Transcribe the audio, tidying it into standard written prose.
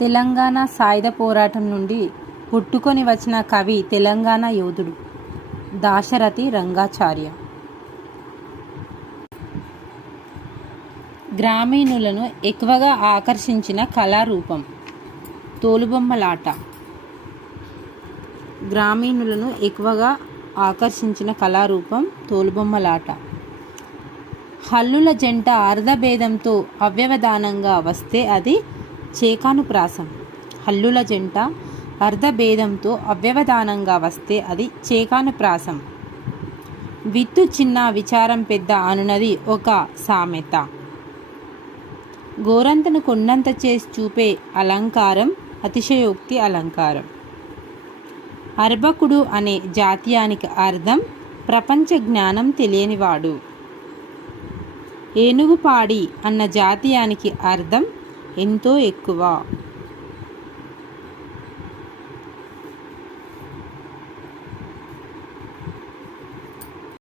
తెలంగాణ సాయుధ పోరాటం నుండి పుట్టుకొని వచ్చిన కవి తెలంగాణ యోధుడు దాశరథి రంగాచార్య. గ్రామీణులను ఎక్కువగా ఆకర్షించిన కళారూపం తోలుబొమ్మలాట. గ్రామీణులను ఎక్కువగా ఆకర్షించిన కళారూపం తోలుబొమ్మలాట. హల్లుల జంట అర్ధభేదంతో అవ్యవధానంగా వస్తే అది చేకానుప్రాసం. హల్లుల జంట అర్ధభేదంతో అవ్యవధానంగా వస్తే అది చేకానుప్రాసం. విత్తు చిన్న విచారం పెద్ద అనునది ఒక సామెత. గోరంతను కొండంత చేసి చూపే అలంకారం అతిశయోక్తి అలంకారం. అర్భకుడు అనే జాతీయానికి అర్థం ప్రపంచ జ్ఞానం తెలియనివాడు. ఏనుగుపాడి అన్న జాతీయానికి అర్థం ఎంతో ఎక్కువ.